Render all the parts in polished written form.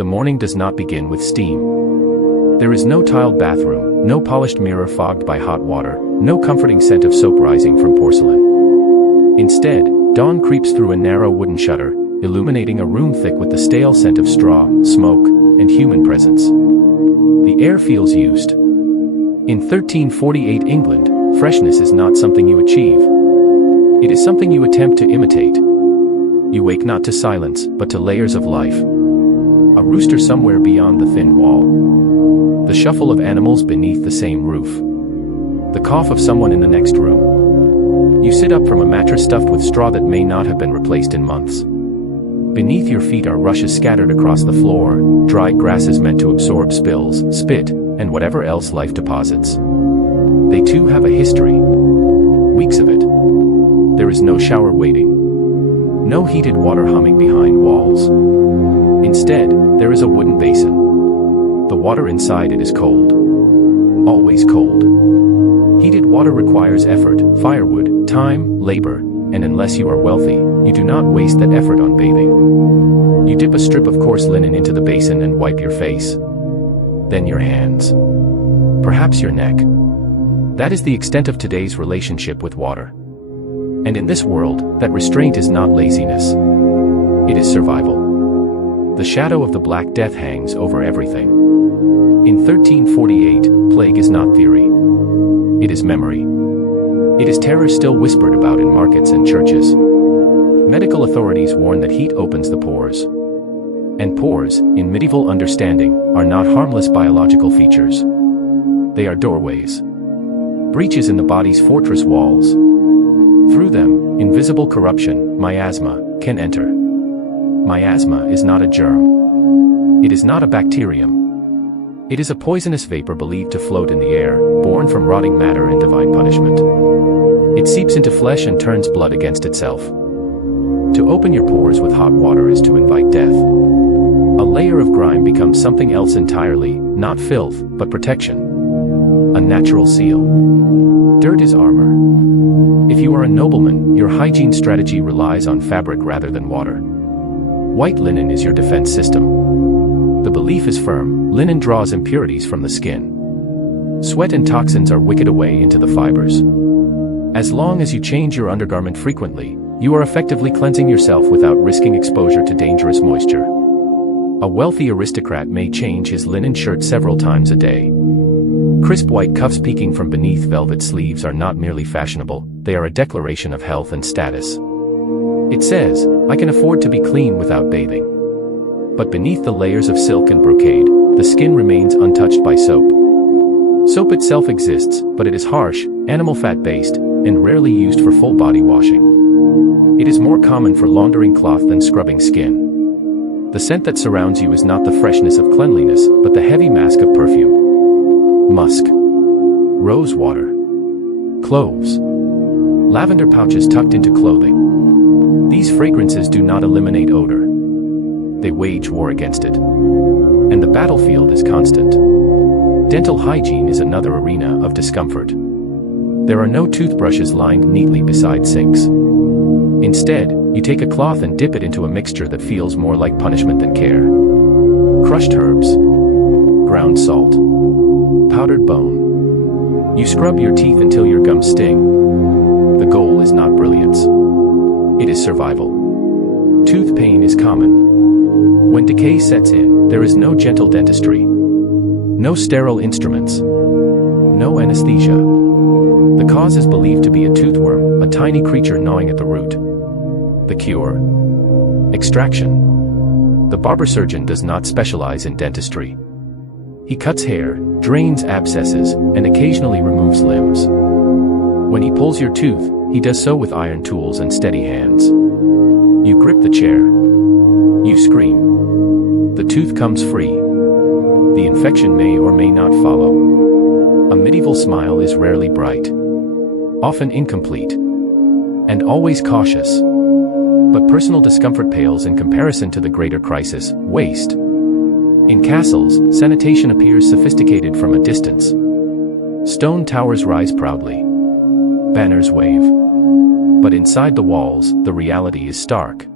the morning does not begin with steam. There is no tiled bathroom, no polished mirror fogged by hot water, no comforting scent of soap rising from porcelain. Instead, dawn creeps through a narrow wooden shutter, illuminating a room thick with the stale scent of straw, smoke, and human presence. The air feels used. In 1348 England, freshness is not something you achieve. It is something you attempt to imitate. You wake not to silence, but to layers of life. A rooster somewhere beyond the thin wall. The shuffle of animals beneath the same roof. The cough of someone in the next room. You sit up from a mattress stuffed with straw that may not have been replaced in months. Beneath your feet are rushes scattered across the floor, dry grasses meant to absorb spills, spit, and whatever else life deposits. They too have a history. Weeks of it. There is no shower waiting. No heated water humming behind walls. Instead, there is a wooden basin. The water inside it is cold. Always cold. Heated water requires effort, firewood, time, labor, and unless you are wealthy, you do not waste that effort on bathing. You dip a strip of coarse linen into the basin and wipe your face. Then your hands. Perhaps your neck. That is the extent of today's relationship with water. And in this world, that restraint is not laziness. It is survival. The shadow of the Black Death hangs over everything. In 1348, plague is not theory. It is memory. It is terror still whispered about in markets and churches. Medical authorities warn that heat opens the pores. And pores, in medieval understanding, are not harmless biological features. They are doorways. Breaches in the body's fortress walls. Through them, invisible corruption, miasma, can enter. Miasma is not a germ. It is not a bacterium. It is a poisonous vapor believed to float in the air, born from rotting matter and divine punishment. It seeps into flesh and turns blood against itself. To open your pores with hot water is to invite death. A layer of grime becomes something else entirely, not filth, but protection. A natural seal. Dirt is armor. If you are a nobleman, your hygiene strategy relies on fabric rather than water. White linen is your defense system. The belief is firm, linen draws impurities from the skin. Sweat and toxins are wicked away into the fibers. As long as you change your undergarment frequently, you are effectively cleansing yourself without risking exposure to dangerous moisture. A wealthy aristocrat may change his linen shirt several times a day. Crisp white cuffs peeking from beneath velvet sleeves are not merely fashionable, they are a declaration of health and status. It says, I can afford to be clean without bathing. But beneath the layers of silk and brocade, the skin remains untouched by soap. Soap itself exists, but it is harsh, animal fat-based, and rarely used for full body washing. It is more common for laundering cloth than scrubbing skin. The scent that surrounds you is not the freshness of cleanliness, but the heavy mask of perfume. Musk. Rose water. Cloves. Lavender pouches tucked into clothing. These fragrances do not eliminate odor. They wage war against it. And the battlefield is constant. Dental hygiene is another arena of discomfort. There are no toothbrushes lined neatly beside sinks. Instead, you take a cloth and dip it into a mixture that feels more like punishment than care. Crushed herbs. Ground salt. Powdered bone. You scrub your teeth until your gums sting. The goal is not brilliance. It is survival. Tooth pain is common. When decay sets in, there is no gentle dentistry. No sterile instruments. No anesthesia. The cause is believed to be a toothworm, a tiny creature gnawing at the root. The cure. Extraction. The barber surgeon does not specialize in dentistry. He cuts hair, drains abscesses, and occasionally removes limbs. When he pulls your tooth, he does so with iron tools and steady hands. You grip the chair. You scream. The tooth comes free. The infection may or may not follow. A medieval smile is rarely bright. Often incomplete. And always cautious. But personal discomfort pales in comparison to the greater crisis, waste. In castles, sanitation appears sophisticated from a distance. Stone towers rise proudly. Banners wave. But inside the walls, the reality is stark.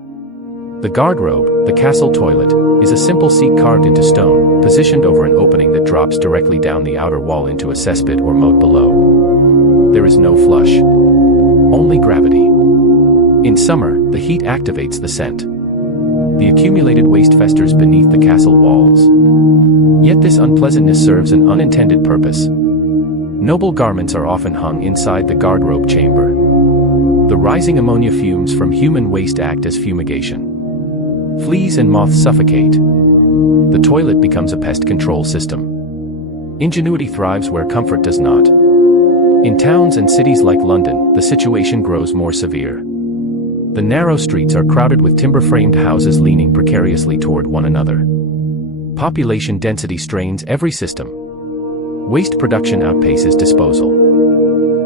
The garderobe, the castle toilet, is a simple seat carved into stone, positioned over an opening that drops directly down the outer wall into a cesspit or moat below. There is no flush. Only gravity. In summer, the heat activates the scent. The accumulated waste festers beneath the castle walls. Yet this unpleasantness serves an unintended purpose. Noble garments are often hung inside the garderobe chamber. The rising ammonia fumes from human waste act as fumigation. Fleas and moths suffocate. The toilet becomes a pest control system. Ingenuity thrives where comfort does not. In towns and cities like London, the situation grows more severe. The narrow streets are crowded with timber-framed houses leaning precariously toward one another. Population density strains every system. Waste production outpaces disposal.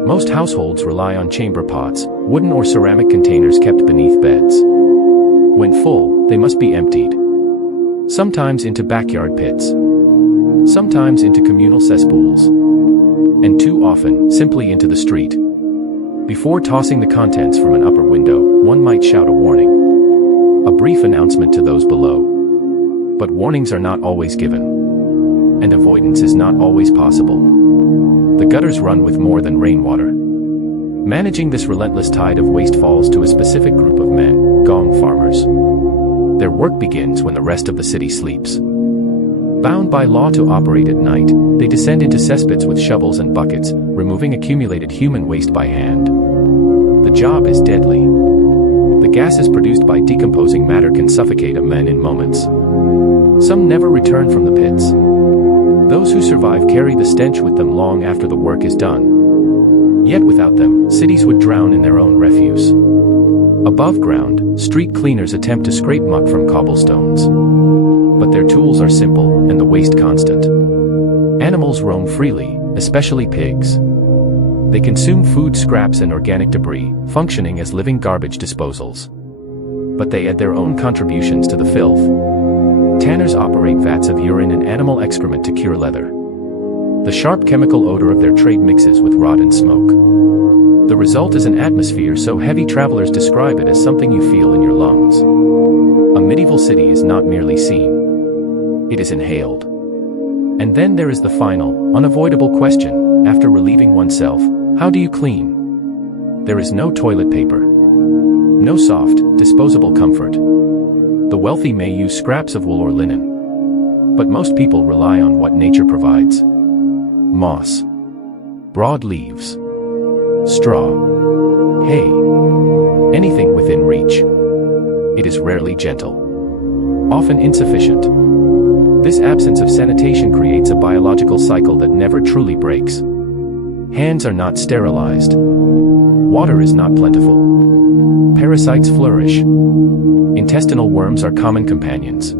Most households rely on chamber pots, wooden or ceramic containers kept beneath beds. When full, they must be emptied. Sometimes into backyard pits. Sometimes into communal cesspools. And too often, simply into the street. Before tossing the contents from an upper window, one might shout a warning. A brief announcement to those below. But warnings are not always given. And avoidance is not always possible. The gutters run with more than rainwater. Managing this relentless tide of waste falls to a specific group of men, gong farmers. Their work begins when the rest of the city sleeps. Bound by law to operate at night, they descend into cesspits with shovels and buckets, removing accumulated human waste by hand. The job is deadly. The gases produced by decomposing matter can suffocate a man in moments. Some never return from the pits. Those who survive carry the stench with them long after the work is done. Yet without them, cities would drown in their own refuse. Above ground, street cleaners attempt to scrape muck from cobblestones. But their tools are simple, and the waste constant. Animals roam freely, especially pigs. They consume food scraps and organic debris, functioning as living garbage disposals. But they add their own contributions to the filth. Tanners operate vats of urine and animal excrement to cure leather. The sharp chemical odor of their trade mixes with rot and smoke. The result is an atmosphere so heavy travelers describe it as something you feel in your lungs. A medieval city is not merely seen. It is inhaled. And then there is the final, unavoidable question, after relieving oneself, how do you clean? There is no toilet paper. No soft, disposable comfort. The wealthy may use scraps of wool or linen. But most people rely on what nature provides. Moss. Broad leaves. Straw. Hay. Anything within reach. It is rarely gentle. Often insufficient. This absence of sanitation creates a biological cycle that never truly breaks. Hands are not sterilized. Water is not plentiful. Parasites flourish. Intestinal worms are common companions.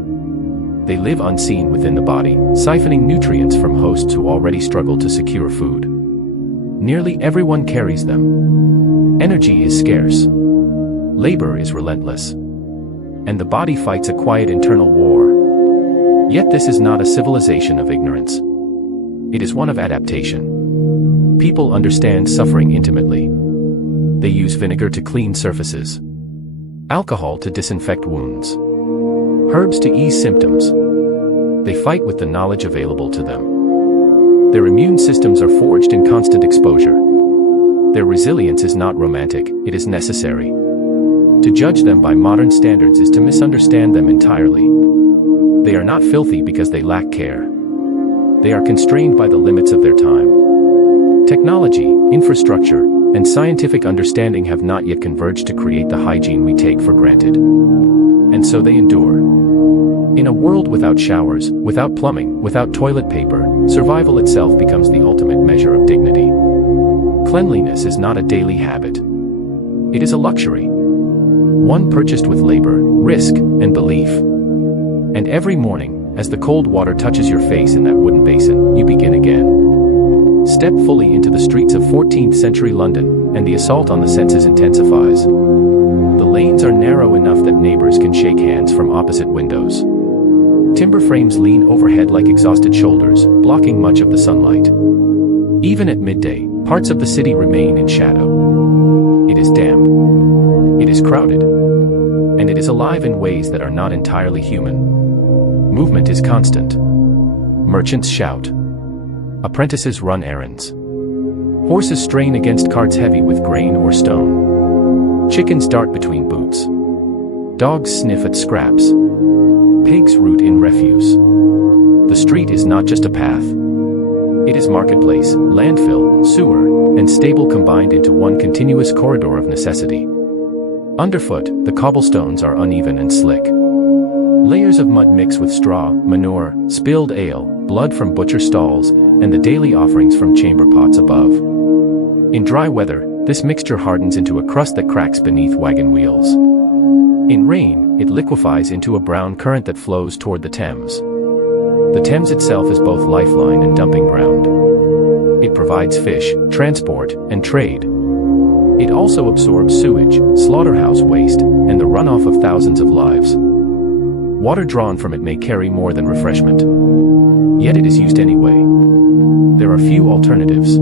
They live unseen within the body, siphoning nutrients from hosts who already struggle to secure food. Nearly everyone carries them. Energy is scarce. Labor is relentless. And the body fights a quiet internal war. Yet this is not a civilization of ignorance. It is one of adaptation. People understand suffering intimately. They use vinegar to clean surfaces. Alcohol to disinfect wounds. Herbs to ease symptoms. They fight with the knowledge available to them. Their immune systems are forged in constant exposure. Their resilience is not romantic, it is necessary. To judge them by modern standards is to misunderstand them entirely. They are not filthy because they lack care. They are constrained by the limits of their time. Technology, infrastructure, and scientific understanding have not yet converged to create the hygiene we take for granted. And so they endure. In a world without showers, without plumbing, without toilet paper, survival itself becomes the ultimate measure of dignity. Cleanliness is not a daily habit. It is a luxury. One purchased with labor, risk, and belief. And every morning, as the cold water touches your face in that wooden basin, you begin again. Step fully into the streets of 14th century London, and the assault on the senses intensifies. The lanes are narrow enough that neighbors can shake hands from opposite windows. Timber frames lean overhead like exhausted shoulders, blocking much of the sunlight. Even at midday, parts of the city remain in shadow. It is damp. It is crowded. And it is alive in ways that are not entirely human. Movement is constant. Merchants shout. Apprentices run errands. Horses strain against carts heavy with grain or stone. Chickens dart between boots. Dogs sniff at scraps. Pigs root in refuse. The street is not just a path. It is marketplace, landfill, sewer, and stable combined into one continuous corridor of necessity. Underfoot, the cobblestones are uneven and slick. Layers of mud mix with straw, manure, spilled ale, blood from butcher stalls, and the daily offerings from chamber pots above. In dry weather, this mixture hardens into a crust that cracks beneath wagon wheels. In rain, it liquefies into a brown current that flows toward the Thames. The Thames itself is both lifeline and dumping ground. It provides fish, transport, and trade. It also absorbs sewage, slaughterhouse waste, and the runoff of thousands of lives. Water drawn from it may carry more than refreshment. Yet it is used anyway. There are few alternatives.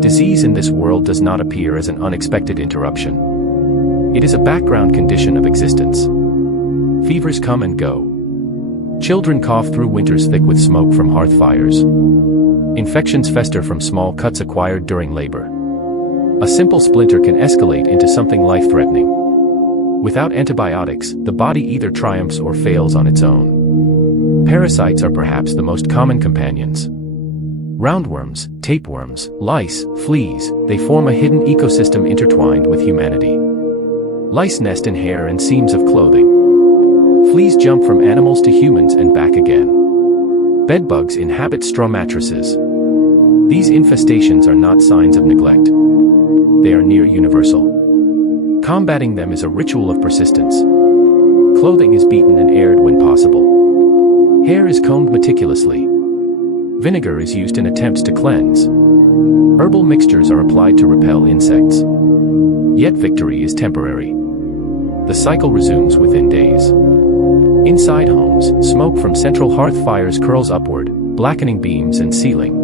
Disease in this world does not appear as an unexpected interruption. It is a background condition of existence. Fevers come and go. Children cough through winters thick with smoke from hearth fires. Infections fester from small cuts acquired during labor. A simple splinter can escalate into something life-threatening. Without antibiotics, the body either triumphs or fails on its own. Parasites are perhaps the most common companions. Roundworms, tapeworms, lice, fleas, they form a hidden ecosystem intertwined with humanity. Lice nest in hair and seams of clothing. Fleas jump from animals to humans and back again. Bedbugs inhabit straw mattresses. These infestations are not signs of neglect. They are near universal. Combating them is a ritual of persistence. Clothing is beaten and aired when possible. Hair is combed meticulously. Vinegar is used in attempts to cleanse. Herbal mixtures are applied to repel insects. Yet victory is temporary. The cycle resumes within days. Inside homes, smoke from central hearth fires curls upward, blackening beams and ceiling.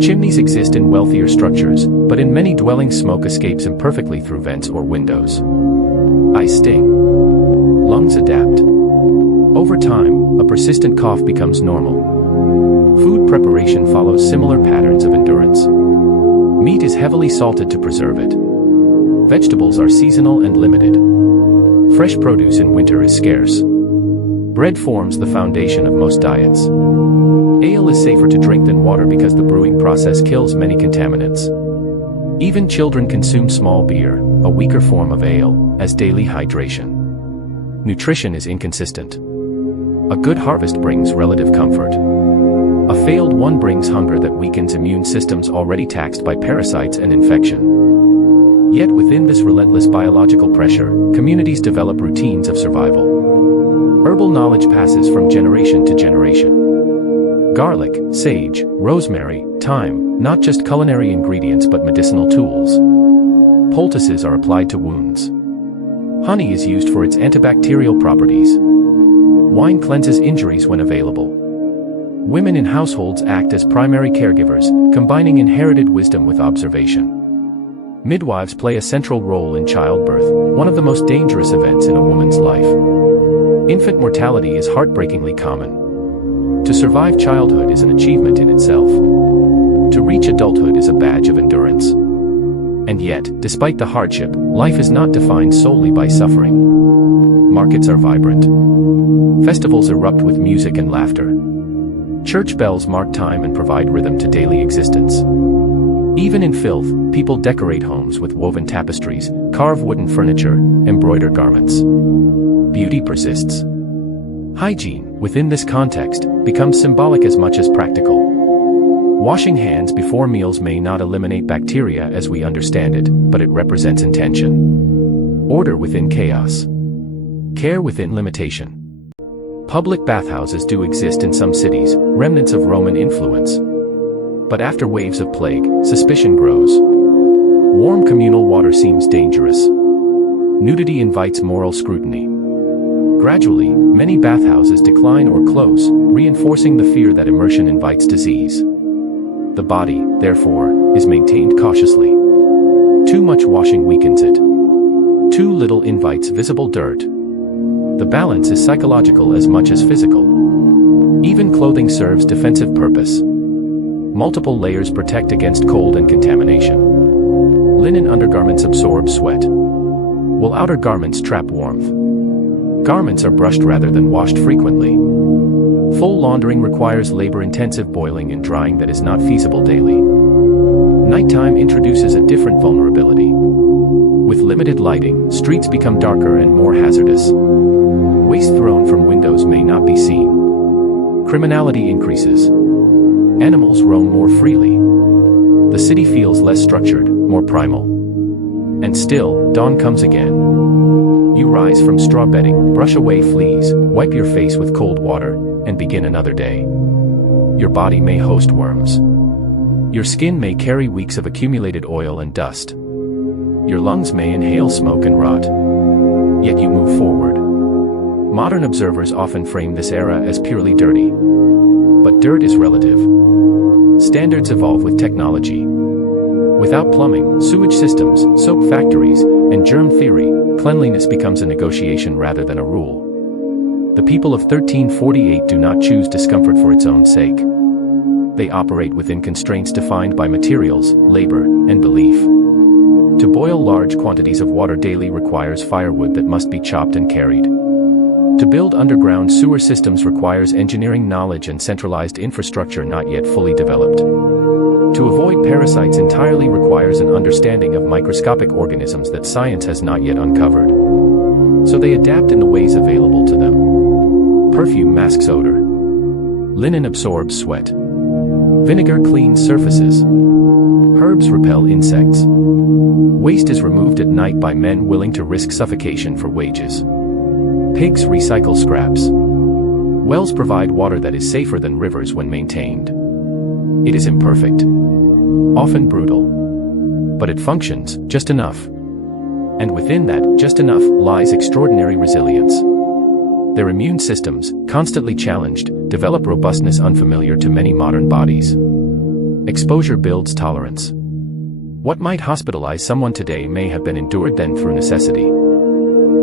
Chimneys exist in wealthier structures, but in many dwellings smoke escapes imperfectly through vents or windows. Eyes sting. Lungs adapt. Over time, a persistent cough becomes normal. Food preparation follows similar patterns of endurance. Meat is heavily salted to preserve it. Vegetables are seasonal and limited. Fresh produce in winter is scarce. Bread forms the foundation of most diets. Ale is safer to drink than water because the brewing process kills many contaminants. Even children consume small beer, a weaker form of ale, as daily hydration. Nutrition is inconsistent. A good harvest brings relative comfort. A failed one brings hunger that weakens immune systems already taxed by parasites and infection. Yet within this relentless biological pressure, communities develop routines of survival. Herbal knowledge passes from generation to generation. Garlic, sage, rosemary, thyme, not just culinary ingredients but medicinal tools. Poultices are applied to wounds. Honey is used for its antibacterial properties. Wine cleanses injuries when available. Women in households act as primary caregivers, combining inherited wisdom with observation. Midwives play a central role in childbirth, one of the most dangerous events in a woman's life. Infant mortality is heartbreakingly common. To survive childhood is an achievement in itself. To reach adulthood is a badge of endurance. And yet, despite the hardship, life is not defined solely by suffering. Markets are vibrant. Festivals erupt with music and laughter. Church bells mark time and provide rhythm to daily existence. Even in filth, people decorate homes with woven tapestries, carve wooden furniture, embroider garments. Beauty persists. Hygiene, within this context, becomes symbolic as much as practical. Washing hands before meals may not eliminate bacteria as we understand it, but it represents intention. Order within chaos. Care within limitation. Public bathhouses do exist in some cities, remnants of Roman influence. But after waves of plague, suspicion grows. Warm communal water seems dangerous. Nudity invites moral scrutiny. Gradually, many bathhouses decline or close, reinforcing the fear that immersion invites disease. The body, therefore, is maintained cautiously. Too much washing weakens it. Too little invites visible dirt. The balance is psychological as much as physical. Even clothing serves defensive purpose. Multiple layers protect against cold and contamination. Linen undergarments absorb sweat, while outer garments trap warmth. Garments are brushed rather than washed frequently. Full laundering requires labor-intensive boiling and drying that is not feasible daily. Nighttime introduces a different vulnerability. With limited lighting, streets become darker and more hazardous. Waste thrown from windows may not be seen. Criminality increases. Animals roam more freely. The city feels less structured, more primal. And still, dawn comes again. You rise from straw bedding, brush away fleas, wipe your face with cold water, and begin another day. Your body may host worms. Your skin may carry weeks of accumulated oil and dust. Your lungs may inhale smoke and rot. Yet you move forward. Modern observers often frame this era as purely dirty. But dirt is relative. Standards evolve with technology. Without plumbing, sewage systems, soap factories, and germ theory, cleanliness becomes a negotiation rather than a rule. The people of 1348 do not choose discomfort for its own sake. They operate within constraints defined by materials, labor, and belief. To boil large quantities of water daily requires firewood that must be chopped and carried. To build underground sewer systems requires engineering knowledge and centralized infrastructure not yet fully developed. To avoid parasites entirely requires an understanding of microscopic organisms that science has not yet uncovered. So they adapt in the ways available to them. Perfume masks odor. Linen absorbs sweat. Vinegar cleans surfaces. Herbs repel insects. Waste is removed at night by men willing to risk suffocation for wages. Pigs recycle scraps. Wells provide water that is safer than rivers when maintained. It is imperfect, often brutal, but it functions just enough. And within that just enough lies extraordinary resilience. Their immune systems, constantly challenged, develop robustness unfamiliar to many modern bodies. Exposure builds tolerance. What might hospitalize someone today may have been endured then through necessity.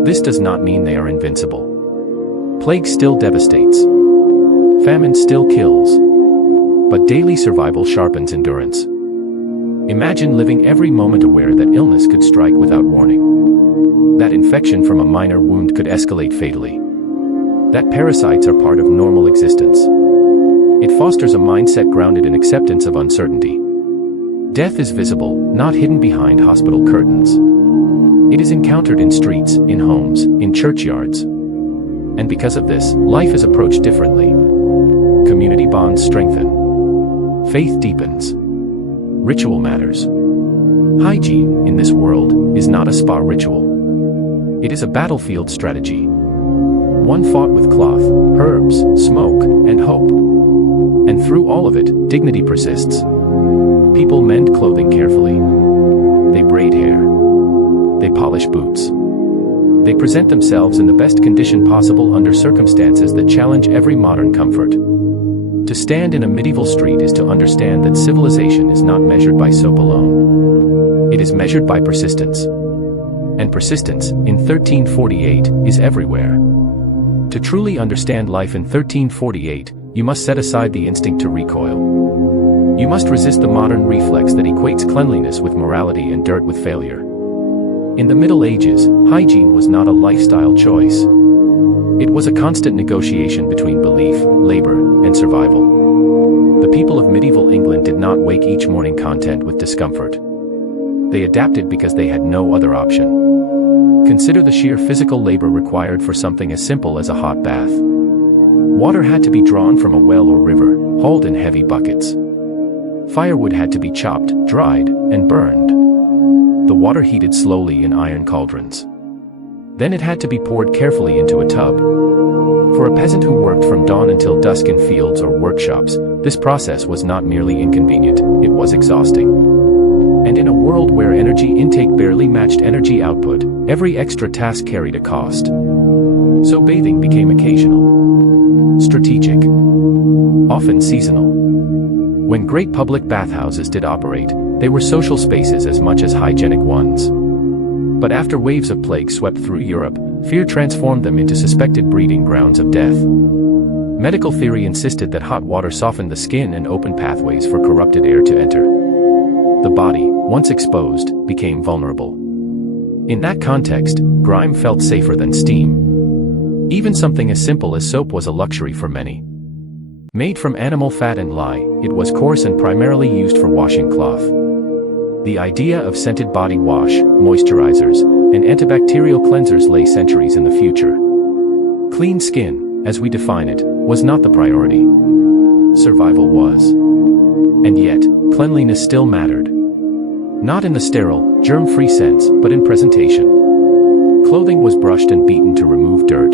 This does not mean they are invincible. Plague still devastates. Famine still kills. But daily survival sharpens endurance. Imagine living every moment aware that illness could strike without warning. That infection from a minor wound could escalate fatally. That parasites are part of normal existence. It fosters a mindset grounded in acceptance of uncertainty. Death is visible, not hidden behind hospital curtains. It is encountered in streets, in homes, in churchyards. And because of this, life is approached differently. Community bonds strengthen. Faith deepens. Ritual matters. Hygiene, in this world, is not a spa ritual. It is a battlefield strategy. One fought with cloth, herbs, smoke, and hope. And through all of it, dignity persists. People mend clothing carefully. They braid hair. They polish boots. They present themselves in the best condition possible under circumstances that challenge every modern comfort. To stand in a medieval street is to understand that civilization is not measured by soap alone. It is measured by persistence. And persistence, in 1348, is everywhere. To truly understand life in 1348, you must set aside the instinct to recoil. You must resist the modern reflex that equates cleanliness with morality and dirt with failure. In the Middle Ages, hygiene was not a lifestyle choice. It was a constant negotiation between belief, labor, and survival. The people of medieval England did not wake each morning content with discomfort. They adapted because they had no other option. Consider the sheer physical labor required for something as simple as a hot bath. Water had to be drawn from a well or river, hauled in heavy buckets. Firewood had to be chopped, dried, and burned. The water heated slowly in iron cauldrons. Then it had to be poured carefully into a tub. For a peasant who worked from dawn until dusk in fields or workshops, this process was not merely inconvenient, it was exhausting. And in a world where energy intake barely matched energy output, every extra task carried a cost. So bathing became occasional, strategic, often seasonal. When great public bathhouses did operate, they were social spaces as much as hygienic ones. But after waves of plague swept through Europe, fear transformed them into suspected breeding grounds of death. Medical theory insisted that hot water softened the skin and opened pathways for corrupted air to enter. The body, once exposed, became vulnerable. In that context, grime felt safer than steam. Even something as simple as soap was a luxury for many. Made from animal fat and lye, it was coarse and primarily used for washing cloth. The idea of scented body wash, moisturizers, and antibacterial cleansers lay centuries in the future. Clean skin, as we define it, was not the priority. Survival was. And yet, cleanliness still mattered. Not in the sterile, germ-free sense, but in presentation. Clothing was brushed and beaten to remove dirt.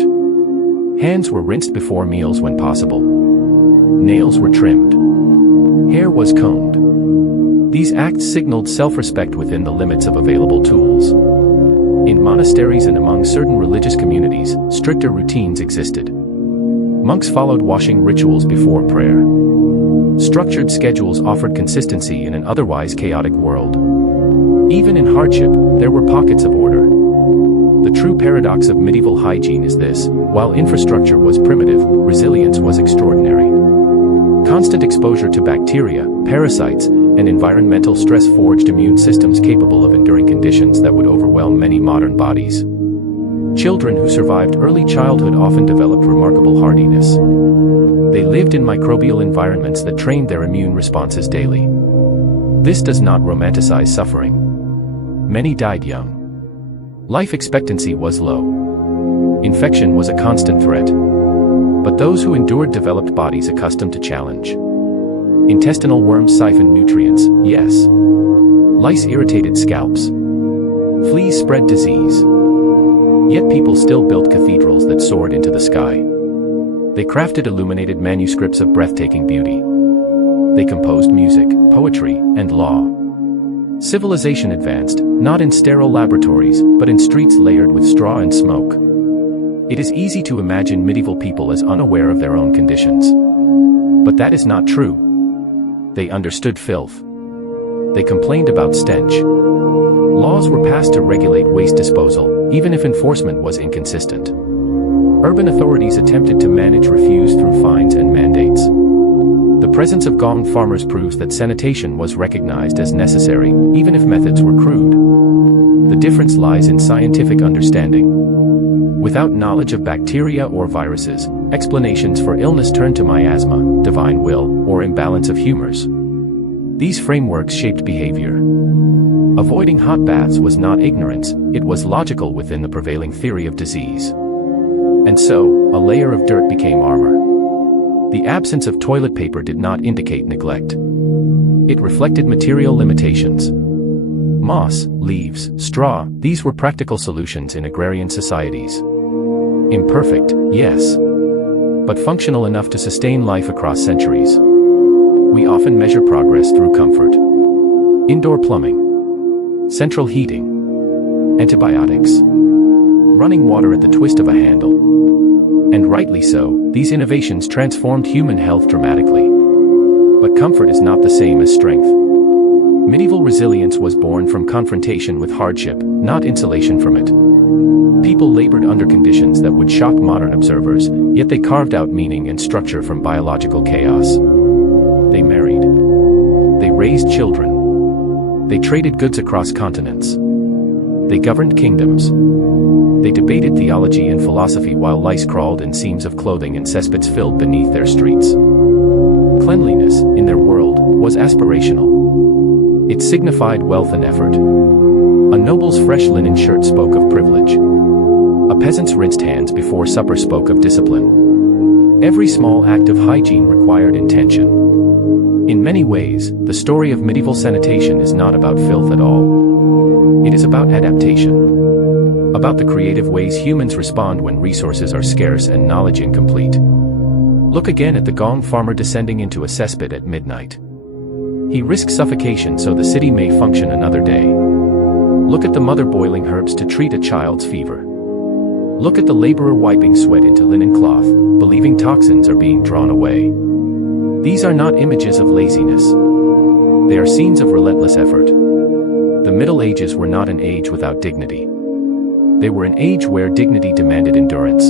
Hands were rinsed before meals when possible. Nails were trimmed. Hair was combed. These acts signaled self-respect within the limits of available tools. In monasteries and among certain religious communities, stricter routines existed. Monks followed washing rituals before prayer. Structured schedules offered consistency in an otherwise chaotic world. Even in hardship, there were pockets of order. The true paradox of medieval hygiene is this: while infrastructure was primitive, resilience was extraordinary. Constant exposure to bacteria, parasites, and environmental stress forged immune systems capable of enduring conditions that would overwhelm many modern bodies. Children who survived early childhood often developed remarkable hardiness. They lived in microbial environments that trained their immune responses daily. This does not romanticize suffering. Many died young. Life expectancy was low. Infection was a constant threat. But those who endured developed bodies accustomed to challenge. Intestinal worms siphoned nutrients, yes. Lice irritated scalps. Fleas spread disease. Yet people still built cathedrals that soared into the sky. They crafted illuminated manuscripts of breathtaking beauty. They composed music, poetry, and law. Civilization advanced, not in sterile laboratories, but in streets layered with straw and smoke. It is easy to imagine medieval people as unaware of their own conditions. But that is not true. They understood filth. They complained about stench. Laws were passed to regulate waste disposal, even if enforcement was inconsistent. Urban authorities attempted to manage refuse through fines and mandates. The presence of gong farmers proves that sanitation was recognized as necessary, even if methods were crude. The difference lies in scientific understanding. Without knowledge of bacteria or viruses, explanations for illness turn to miasma, divine will, or imbalance of humors. These frameworks shaped behavior. Avoiding hot baths was not ignorance, it was logical within the prevailing theory of disease. And so, a layer of dirt became armor. The absence of toilet paper did not indicate neglect. It reflected material limitations. Moss, leaves, straw, these were practical solutions in agrarian societies. Imperfect, yes. But functional enough to sustain life across centuries. We often measure progress through comfort. Indoor plumbing. Central heating. Antibiotics. Running water at the twist of a handle. And rightly so, these innovations transformed human health dramatically. But comfort is not the same as strength. Medieval resilience was born from confrontation with hardship, not insulation from it. People labored under conditions that would shock modern observers, yet they carved out meaning and structure from biological chaos. They married. They raised children. They traded goods across continents. They governed kingdoms. They debated theology and philosophy while lice crawled in seams of clothing and cesspits filled beneath their streets. Cleanliness, in their world, was aspirational. It signified wealth and effort. A noble's fresh linen shirt spoke of privilege. A peasant's rinsed hands before supper spoke of discipline. Every small act of hygiene required intention. In many ways, the story of medieval sanitation is not about filth at all. It is about adaptation. About the creative ways humans respond when resources are scarce and knowledge incomplete. Look again at the gong farmer descending into a cesspit at midnight. He risks suffocation so the city may function another day. Look at the mother boiling herbs to treat a child's fever. Look at the laborer wiping sweat into linen cloth, believing toxins are being drawn away. These are not images of laziness. They are scenes of relentless effort. The Middle Ages were not an age without dignity. They were an age where dignity demanded endurance.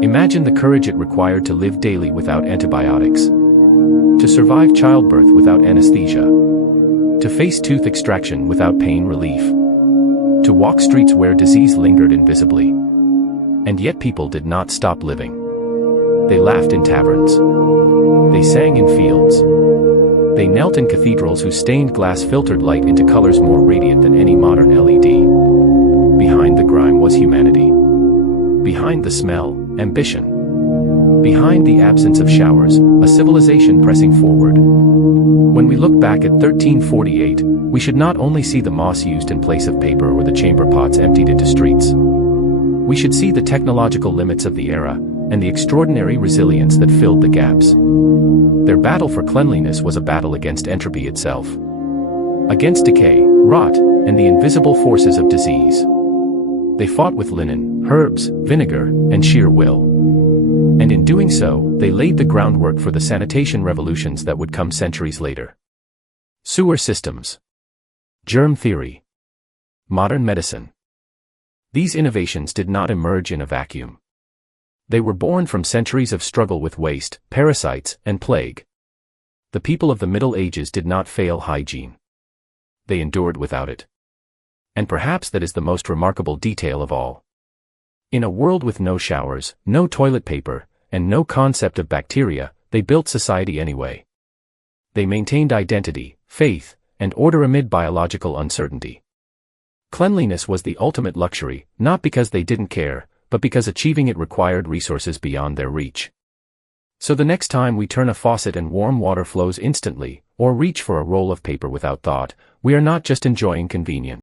Imagine the courage it required to live daily without antibiotics, to survive childbirth without anesthesia, to face tooth extraction without pain relief, to walk streets where disease lingered invisibly. And yet people did not stop living. They laughed in taverns. They sang in fields. They knelt in cathedrals whose stained glass filtered light into colors more radiant than any modern LED. Behind the grime was humanity. Behind the smell, ambition. Behind the absence of showers, a civilization pressing forward. When we look back at 1348, we should not only see the moss used in place of paper or the chamber pots emptied into streets. We should see the technological limits of the era, and the extraordinary resilience that filled the gaps. Their battle for cleanliness was a battle against entropy itself. Against decay, rot, and the invisible forces of disease. They fought with linen, herbs, vinegar, and sheer will. And in doing so, they laid the groundwork for the sanitation revolutions that would come centuries later. Sewer systems. Germ theory. Modern medicine. These innovations did not emerge in a vacuum. They were born from centuries of struggle with waste, parasites, and plague. The people of the Middle Ages did not fail hygiene. They endured without it. And perhaps that is the most remarkable detail of all. In a world with no showers, no toilet paper, and no concept of bacteria, they built society anyway. They maintained identity, faith, and order amid biological uncertainty. Cleanliness was the ultimate luxury, not because they didn't care, but because achieving it required resources beyond their reach. So the next time we turn a faucet and warm water flows instantly, or reach for a roll of paper without thought, we are not just enjoying convenience.